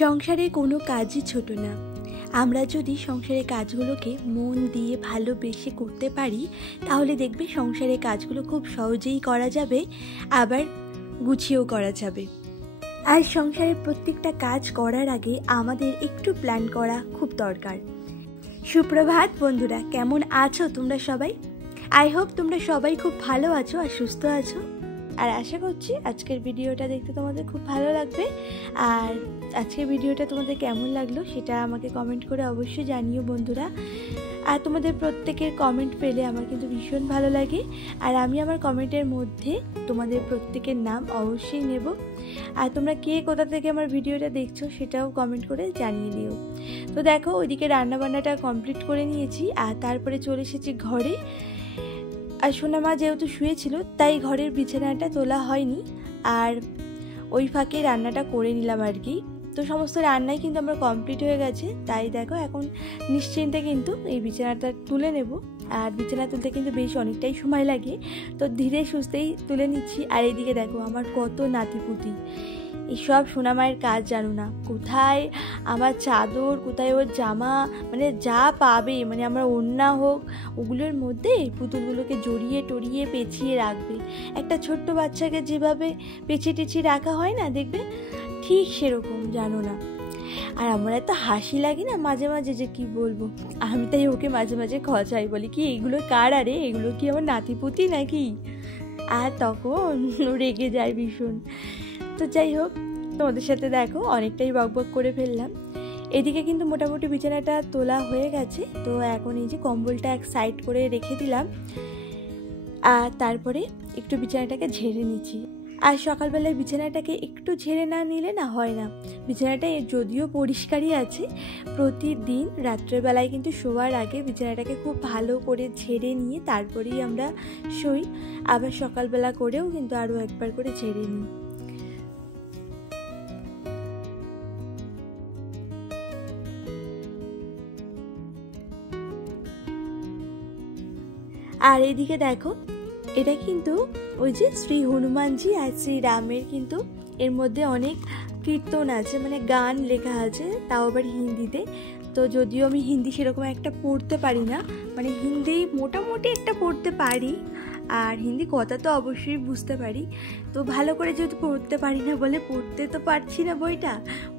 সংসারে কোনো কাজই ছোট না। আমরা যদি সংসারের কাজগুলোকে মন দিয়ে ভালোবেসে করতে পারি তাহলে দেখবে সংসারের কাজগুলো খুব সহজেই করা যাবে, আবার গুছিয়েও করা যাবে। আর সংসারের প্রত্যেকটা কাজ করার আগে আমাদের একটু প্ল্যান করা খুব দরকার। সুপ্রভাত বন্ধুরা, কেমন আছো তোমরা সবাই? আই হোপ তোমরা সবাই খুব ভালো আছো আর সুস্থ আছো। আর আশা করছি আজকের ভিডিওটা দেখতে তোমাদের খুব ভালো লাগবে। আর আজকের ভিডিওটা তোমাদের কেমন লাগলো সেটা আমাকে কমেন্ট করে অবশ্যই জানিও বন্ধুরা। আর তোমাদের প্রত্যেকের কমেন্ট পেলে আমার কিন্তু ভীষণ ভালো লাগে, আর আমি আমার কমেন্টের মধ্যে তোমাদের প্রত্যেকের নাম অবশ্যই নেব। আর তোমরা কে কোথা থেকে আমার ভিডিওটা দেখছো সেটাও কমেন্ট করে জানিয়ে দিও। তো দেখো, ওইদিকে রান্নাবান্নাটা কমপ্লিট করে নিয়েছি আর তারপরে চলে এসেছি ঘরে। আর সোনা মা যেহেতু শুয়েছিল তাই ঘরের বিছানাটা তোলা হয়নি, আর ওই ফাঁকে রান্নাটা করে নিলাম আর কি। তো সমস্ত রান্নাই কিন্তু আমার কমপ্লিট হয়ে গেছে, তাই দেখো এখন নিশ্চিন্তে কিন্তু এই বিছানাটা তুলে নেব। আর বিছানা তুলতে কিন্তু বেশ অনেকটাই সময় লাগে, তো ধীরে সুস্থেই তুলে নিচ্ছি। আর এইদিকে দেখো আমার কত নাতিপুতি, এইসব সোনামায়ের কাজ জানো না, কোথায় আমার চাদর, কোথায় ওর জামা, মানে যা পাবে, মানে আমার ওড়না হোক, ওগুলোর মধ্যে পুতুলগুলোকে জড়িয়ে টড়িয়ে পেঁচিয়ে রাখবে। একটা ছোট্ট বাচ্চাকে যেভাবে পেঁচিয়ে টেঁচিয়ে রাখা হয় না, দেখবে ঠিক সেরকম জানো না। আর আমার এত হাসি লাগে না মাঝে মাঝে, যে কি বলবো। আমি তাই ওকে মাঝে মাঝে খচাই, বলি কি এগুলো কার, আরে এগুলো কি আমার নাতিপুতি নাকি? আর তখন রেগে যায় ভীষণ। তো যাই হোক, তোমাদের সাথে দেখো অনেকটাই বকবক করে ফেললাম। এদিকে কিন্তু মোটামুটি বিছানাটা তোলা হয়ে গেছে। তো এখন এই যে কম্বলটা এক সাইড করে রেখে দিলাম, আর তারপরে একটু বিছানাটাকে ঝেড়ে নিচ্ছি। আর সকালবেলায় বিছানাটাকে একটু ঝেড়ে না নিলে না হয় না। বিছানাটা যদিও পরিষ্কারই আছে, প্রতিদিন রাত্রেবেলায় কিন্তু শোয়ার আগে বিছানাটাকে খুব ভালো করে ঝেড়ে নিয়ে তারপরেই আমরা শুই। আবার সকালবেলা করেও কিন্তু আরও একবার করে ঝেড়ে নিই। আর এইদিকে দেখো, এটা কিন্তু ওই যে শ্রী হনুমানজি আর শ্রী রামের কিন্তু এর মধ্যে অনেক কীর্তন আছে, মানে গান লেখা আছে, তাও আবার হিন্দিতে। তো যদিও আমি হিন্দি সেরকম একটা পড়তে পারি না, মানে হিন্দি মোটামুটি একটা পড়তে পারি, আর হিন্দি কথা তো অবশ্যই বুঝতে পারি। তো ভালো করে যেহেতু পড়তে পারি না বলে পড়তে তো পারছি না বইটা,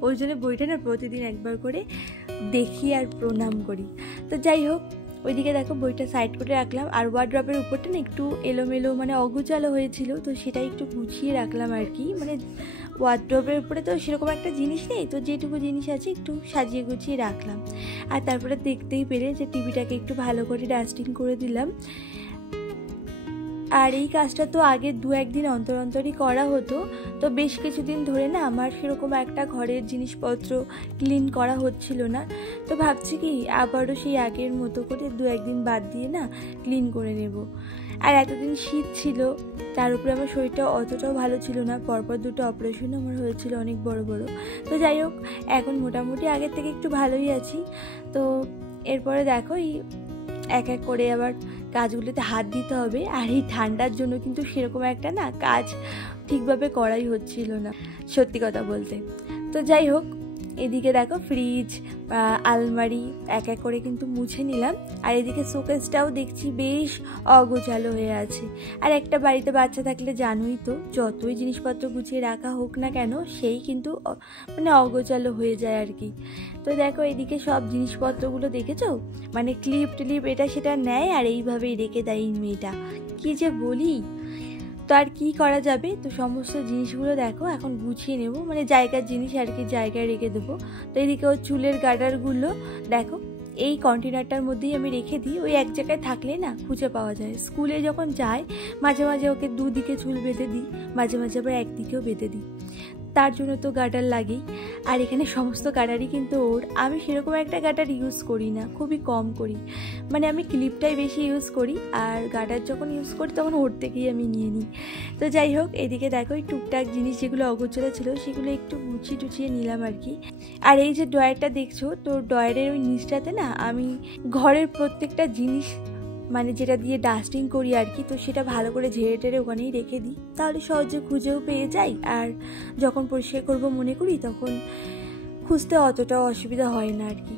ওই জন্য বইটা না প্রতিদিন একবার করে দেখি আর প্রণাম করি। তো যাই হোক, ওইদিকে দেখো বইটা সাইড করে রাখলাম। আর ওয়ার্ড্রপের উপরটা না একটু এলোমেলো, মানে অগুচালো হয়েছিল, তো সেটাই একটু গুছিয়ে রাখলাম আর কি। মানে ওয়ার্ড্রপের উপরে তো সেরকম একটা জিনিস নেই, তো যেটুকু জিনিস আছে একটু সাজিয়ে গুছিয়ে রাখলাম। আর তারপরে দেখতেই পেরে যে টিভিটাকে একটু ভালো করে ডাস্টিং করে দিলাম। আর এই কাজটা তো আগে 2-1 দিন অন্তর অন্তরই করা হতো, তো বেশ কিছুদিন ধরে না আমার সেরকম একটা ঘরের জিনিসপত্র ক্লিন করা হচ্ছিল না। তো ভাবছি কি আবারও সেই আগের মতো করে 2-1 দিন বাদ দিয়ে না ক্লিন করে নেব। আর এতদিন শীত ছিল, তার উপরে আমার শরীরটা অতটাও ভালো ছিল না, পরপর 2টো অপারেশনও আমার হয়েছিল অনেক বড় বড়। তো যাই হোক, এখন মোটামুটি আগের থেকে একটু ভালোই আছি। তো এরপরে দেখো এই এক এক করে আবার কাজগুলোতে হাত দিতে হবে। আর এই ঠান্ডার জন্য কিন্তু সেরকম একটা না কাজ ঠিকভাবে করাই হচ্ছিল না, সত্যি কথা বলতে। তো যাই হোক, এদিকে দেখো ফ্রিজ, আলমারি এক এক করে কিন্তু মুছে নিলাম। আর এদিকে শোকেসটাও দেখছি বেশ অগোছালো হয়ে আছে। আর একটা বাড়িতে বাচ্চা থাকলে জানোই তো, যতই জিনিসপত্র গুছিয়ে রাখা হোক না কেন, সেই কিন্তু মানে অগোছালো হয়ে যায় আর কি। তো দেখো এদিকে সব জিনিসপত্রগুলো দেখেছো, মানে ক্লিপ টিলিপ এটা সেটা নেয় আর এইভাবেই রেখে দেয় এই মেয়েটা, কি যে বলি। তো আর কি করা যাবে, তো সমস্ত জিনিসগুলো দেখো এখন গুছিয়ে নেব, মানে জায়গার জিনিস আর কি জায়গায় রেখে দেবো। তো এদিকে ওর চুলের গার্ডারগুলো দেখো এই কন্টেনারটার মধ্যেই আমি রেখে দিই, ওই এক জায়গায় থাকলে না খুঁজে পাওয়া যায়। স্কুলে যখন যায় মাঝে মাঝে ওকে দুদিকে চুল বেঁধে দিই, মাঝে মাঝে আবার একদিকেও বেঁধে দিই, তার জন্য তো গার্ডার লাগেই। আর এখানে সমস্ত গার্ডারই কিন্তু ওর, আমি সেরকম একটা গার্ডার ইউজ করি না, খুবই কম করি, মানে আমি ক্লিপটাই বেশি ইউজ করি, আর গার্ডার যখন ইউজ করি তখন ওর থেকেই আমি নিয়ে নিই। তো যাই হোক, এদিকে দেখো এই টুকটাক জিনিস যেগুলো অগোছালো ছিল সেগুলো একটু গুছিয়ে টুছিয়ে নিলাম আর কি। আর এই যে ড্রয়ারটা দেখছো, তো ড্রয়ারের ওই নিচটাতে না আমি ঘরের প্রত্যেকটা জিনিস মানে যেটা দিয়ে ডাস্টিং করি আর কি, তো সেটা ভালো করে ঝেড়ে টেড়ে ওখানেই রেখে দিই, তাহলে সহজে খুঁজেও পেয়ে যাই। আর যখন পরিষ্কার করব মনে করি তখন খুঁজতে অতটাও অসুবিধা হয় না আর কি।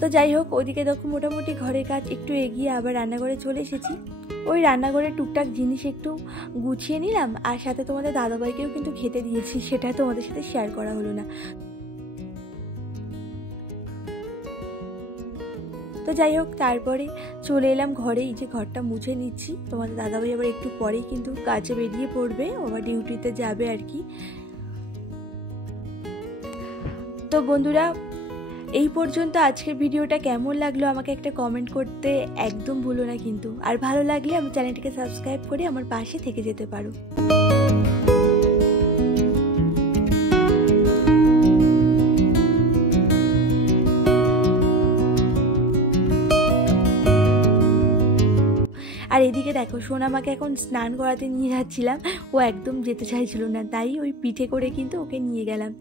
তো যাই হোক, ওদিকে দেখো মোটামুটি ঘরের কাজ একটু এগিয়ে আবার রান্নাঘরে চলে এসেছি। ওই রান্নাঘরের টুকটাক জিনিস একটু গুছিয়ে নিলাম, আর সাথে তোমাদের দাদাভাইকেও কিন্তু খেতে দিয়েছি, সেটা তোমাদের সাথে শেয়ার করা হলো না। তো যাই হোক, তারপরে চলে এলাম ঘরে, এই যে ঘরটা মুছে নিচ্ছি। তোমাদের দাদাভাই আবার একটু পরেই কিন্তু কাজে বেরিয়ে পড়বে, আবার ডিউটিতে যাবে আর কি। তো বন্ধুরা, এই পর্যন্ত আজকের ভিডিওটা কেমন লাগলো আমাকে একটা কমেন্ট করতে একদম ভুলো না কিন্তু। আর ভালো লাগলে আমার চ্যানেলটিকে সাবস্ক্রাইব করে আমার পাশে থেকে যেতে পারো। আর এদিকে দেখো, সোনামাকে এখন স্নান করাতে নিয়ে যাচ্ছিলাম, ও একদম যেতে চাইছিল না, তাই ওই পিঠে করে কিন্তু ওকে নিয়ে গেলাম।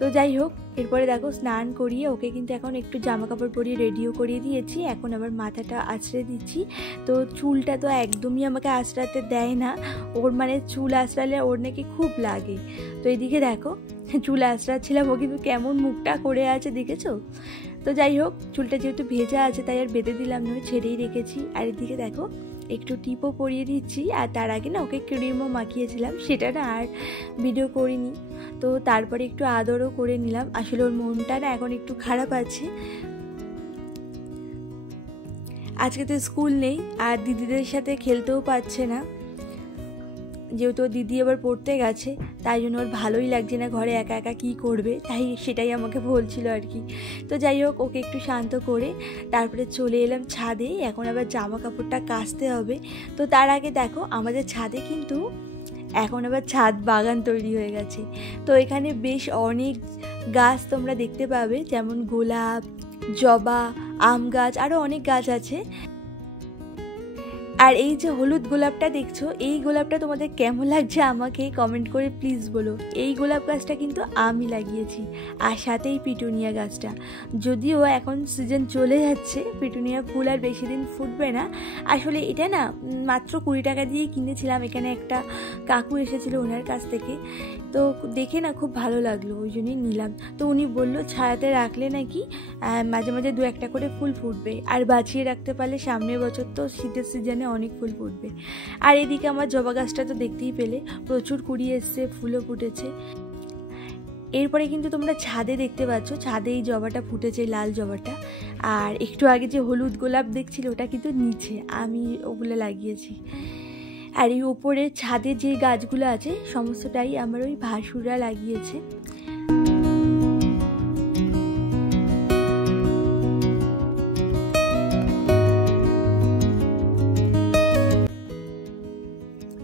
তো যাই হোক, এরপরে দেখো স্নান করিয়ে ওকে কিন্তু এখন একটু জামা কাপড় পরিয়ে রেডিও করিয়ে দিয়েছি। এখন আবার মাথাটা আঁচড়ে দিচ্ছি। তো চুলটা তো একদমই আমাকে আঁচড়াতে দেয় না, ওর মানে চুল আঁচড়ালে ওর নাকি খুব লাগে। তো এদিকে দেখো চুল আঁচড়াচ্ছিলাম, ও কিন্তু কেমন মুখটা করে আছে দেখেছো। তো যাই হোক, চুলটা যেহেতু ভেজা আছে তাই আর বেঁধে দিলাম না, ছেড়েই রেখেছি। আর এদিকে দেখো একটু টিপও পরিয়ে দিচ্ছি, আর তার আগে না ওকে ক্রিমও মাখিয়েছিলাম, সেটা না আর ভিডিও করিনি। তো তারপরে একটু আদরও করে নিলাম, আসলে ওর মনটা না এখন একটু খারাপ আছে। আজকে তো স্কুল নেই, আর দিদিদের সাথে খেলতেও পারছে না, যেহেতু দিদি আবার পড়তে গেছে, তাই জন্য ওর ভালোই লাগছে না, ঘরে একা একা কী করবে, তাই সেটাই আমাকে বলছিল আর কি। তো যাই হোক, ওকে একটু শান্ত করে তারপরে চলে এলাম ছাদে। এখন আবার জামা কাপড়টা কাচতে হবে। তো তার আগে দেখো, আমাদের ছাদে কিন্তু এখন আবার ছাদ বাগান তৈরি হয়ে গেছে। তো এখানে বেশ অনেক গাছ তোমরা দেখতে পাবে, যেমন গোলাপ, জবা, আম গাছ, আরও অনেক গাছ আছে। আর এই যে হলুদ গোলাপটা দেখছো, এই গোলাপটা তোমাদের কেমন লাগছে আমাকে কমেন্ট করে প্লিজ বলো। এই গোলাপ গাছটা কিন্তু আমি লাগিয়েছি, আর সাথে এই পিটুনিয়া গাছটা। যদিও এখন সিজন চলে যাচ্ছে, পিটুনিয়া ফুল আর বেশি দিন ফুটবে না। আসলে এটা না মাত্র 20 টাকা দিয়ে কিনেছিলাম, এখানে একটা কাকু এসেছিল ওনার কাছ থেকে, তো দেখে না খুব ভালো লাগলো, ওই জন্যই নিলাম। তো উনি বললো ছায়াতে রাখলে নাকি মাঝে মাঝে 2-1টা করে ফুল ফুটবে, আর বাঁচিয়ে রাখতে পারলে সামনের বছর তো শীতের সিজনে অনেক ফুল ফুটবে। আর এদিকে আমার জবা গাছটা তো দেখতেই পেলে, প্রচুর কুড়ি এসছে, ফুলও ফুটেছে। এরপরে কিন্তু তোমরা ছাদে দেখতে পাচ্ছ, ছাদে এই জবাটা ফুটেছে, লাল জবাটা। আর একটু আগে যে হলুদ গোলাপ দেখছিল, ওটা কিন্তু নিচে আমি ওগুলো লাগিয়েছি। আর এই উপরে ছাদে যে গাছগুলো আছে সমস্তটাই আমার ওই ভাসুররা লাগিয়েছে।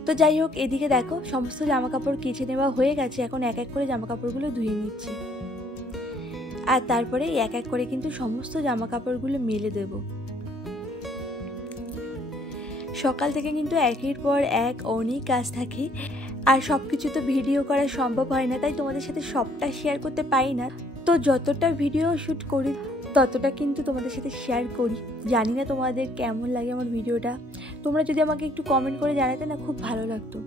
তো যাই হোক, এদিকে দেখো সমস্ত জামা কাপড় কেচে নেওয়া হয়ে গেছে, এখন এক এক করে জামা কাপড়গুলো ধুয়ে নিচ্ছি। আর তারপরে এক এক করে কিন্তু সমস্ত জামা কাপড়গুলো মেলে দেব। সকাল থেকে কিন্তু একের পর এক অনেক কাজ থাকে, আর সব কিছু তো ভিডিও করা সম্ভব হয় না, তাই তোমাদের সাথে সবটা শেয়ার করতে পারি না। তো যতটা ভিডিও শ্যুট করি ততটা কিন্তু তোমাদের সাথে শেয়ার করি। জানি না তোমাদের কেমন লাগে আমার ভিডিওটা, তোমরা যদি আমাকে একটু কমেন্ট করে জানাতে না খুব ভালো লাগতো।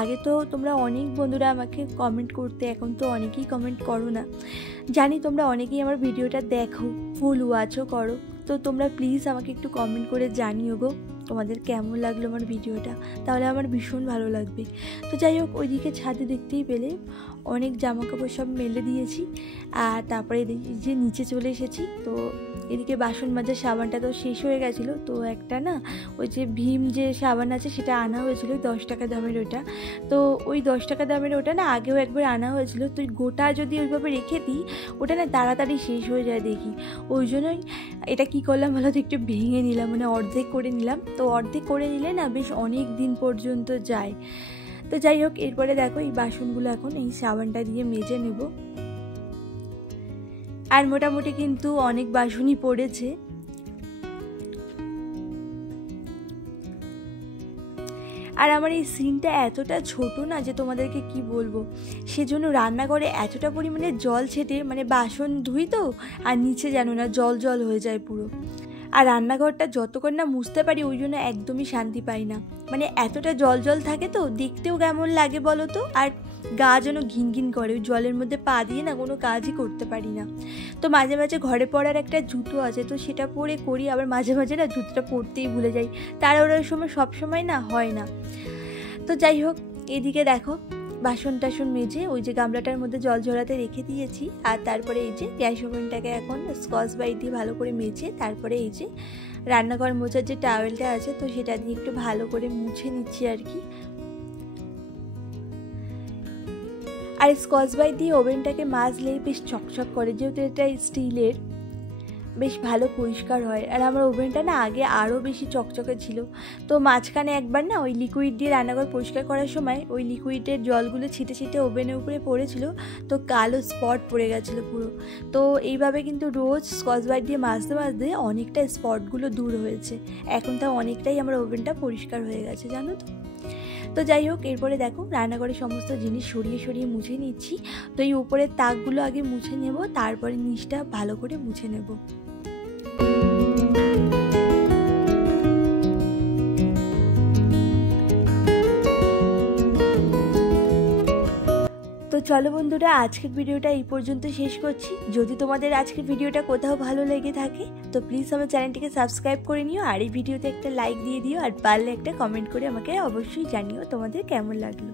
আগে তো তোমরা অনেক বন্ধুরা আমাকে কমেন্ট করতে, এখন তো অনেকেই কমেন্ট করো না। জানি তোমরা অনেকেই আমার ভিডিওটা দেখো, ফুল ওয়াচও করো, তো তোমরা প্লিজ আমাকে একটু কমেন্ট করে জানিও গো তোমাদের কেমন লাগলো আমার ভিডিওটা, তাহলে আমার ভীষণ ভালো লাগবে। তো যাই হোক, ওইদিকে ছাদে দেখতেই পেলে অনেক জামা কাপড় সব মেলে দিয়েছি, আর তারপরে যে নিচে চলে এসেছি। তো এদিকে বাসন মাজার সাবানটা তো শেষ হয়ে গেছিলো, তো একটা না ওই যে ভীম যে সাবান আছে সেটা আনা হয়েছিল 10 টাকা দামের ওটা। তো ওই 10 টাকা দামের ওটা না আগেও একবার আনা হয়েছিল, তো গোটা যদি ওইভাবে রেখে দিই ওটা না তাড়াতাড়ি শেষ হয়ে যায় দেখি, ওই জন্যই এটা কি করলাম বলো তো, একটু ভেঙে নিলাম, মানে অর্ধেক করে নিলাম। তো অর্ধেক করে নিলে না বেশ অনেক দিন পর্যন্ত যায়। তো যাই হোক, এরপরে দেখো এই বাসনগুলো এখন এই সাবানটা দিয়ে মেজে নেব। আর মোটামুটি কিন্তু অনেক বাসনই পড়েছে। আর আমার এই সিনটা এতটা ছোট না যে তোমাদেরকে কি বলবো, সেজন্য রান্নাঘরে এতটা পরিমাণে জল ছেটে, মানে বাসন ধুই তো আর নিচে যেন না জল জল হয়ে যায় পুরো। আর রান্নাঘরটা যতক্ষণ না মুছতে পারি ওই জন্য একদমই শান্তি পাই না, মানে এতটা জল জল থাকে তো দেখতেও কেমন লাগে বলো তো, আর গা যেন ঘিন ঘিন করে, ওই জলের মধ্যে পা দিয়ে না কোনো কাজই করতে পারি না। তো মাঝে মাঝে ঘরে পরার একটা জুতো আছে, তো সেটা পরে করি, আবার মাঝে মাঝে না জুতোটা পরতেই ভুলে যাই, তার ওই সময় সবসময় না হয় না। তো যাই হোক, এদিকে দেখো বাসন টাসন মেজে ওই যে গামলাটার মধ্যে জল ঝরাতে রেখে দিয়েছি, আর তারপরে এই যে গ্যাস ওভেনটাকে এখন স্কচ ব্রাইট দিয়ে ভালো করে মেজে তারপরে এই যে রান্নাঘর মোছার যে টাওয়েলটা আছে তো সেটা দিয়ে একটু ভালো করে মুছে নিচ্ছি আর কি। আর স্কচ ব্রাইট দিয়ে ওভেনটাকে মাজলেই বেশ চকচক করে, যেহেতু এটা স্টিলের বেশ ভালো পরিষ্কার হয়। আর আমার ওভেনটা না আগে আরও বেশি চকচকে ছিল, তো মাঝখানে একবার না ওই লিকুইড দিয়ে রান্নাঘর পরিষ্কার করার সময় ওই লিকুইডের জলগুলো ছিটে ছিটে ওভেনের উপরে পড়েছিল, তো কালো স্পট পড়ে গেছিলো পুরো। তো এইভাবে কিন্তু রোজ স্কচ ব্রাইট দিয়ে মাজতে মাজতে অনেকটা স্পটগুলো দূর হয়েছে, এখন তাও অনেকটাই আমার ওভেনটা পরিষ্কার হয়ে গেছে জানো তো। তো যাই হোক, এরপরে দেখো রান্নাঘরের সমস্ত জিনিস সরিয়ে সরিয়ে মুছে নিচ্ছি। তো এই উপরের তাকগুলো আগে মুছে নেব, তারপরে নিচটা ভালো করে মুছে নেব। তো চলো বন্ধুরা, আজকের ভিডিওটা এই পর্যন্ত শেষ করছি। যদি তোমাদের আজকের ভিডিওটা কোথাও ভালো লেগে থাকে তো প্লিজ আমার চ্যানেলটিকে সাবস্ক্রাইব করে নিও, আর এই ভিডিওতে একটা লাইক দিয়ে দিও, আর পারলে একটা কমেন্ট করে আমাকে অবশ্যই জানিও তোমাদের কেমন লাগলো।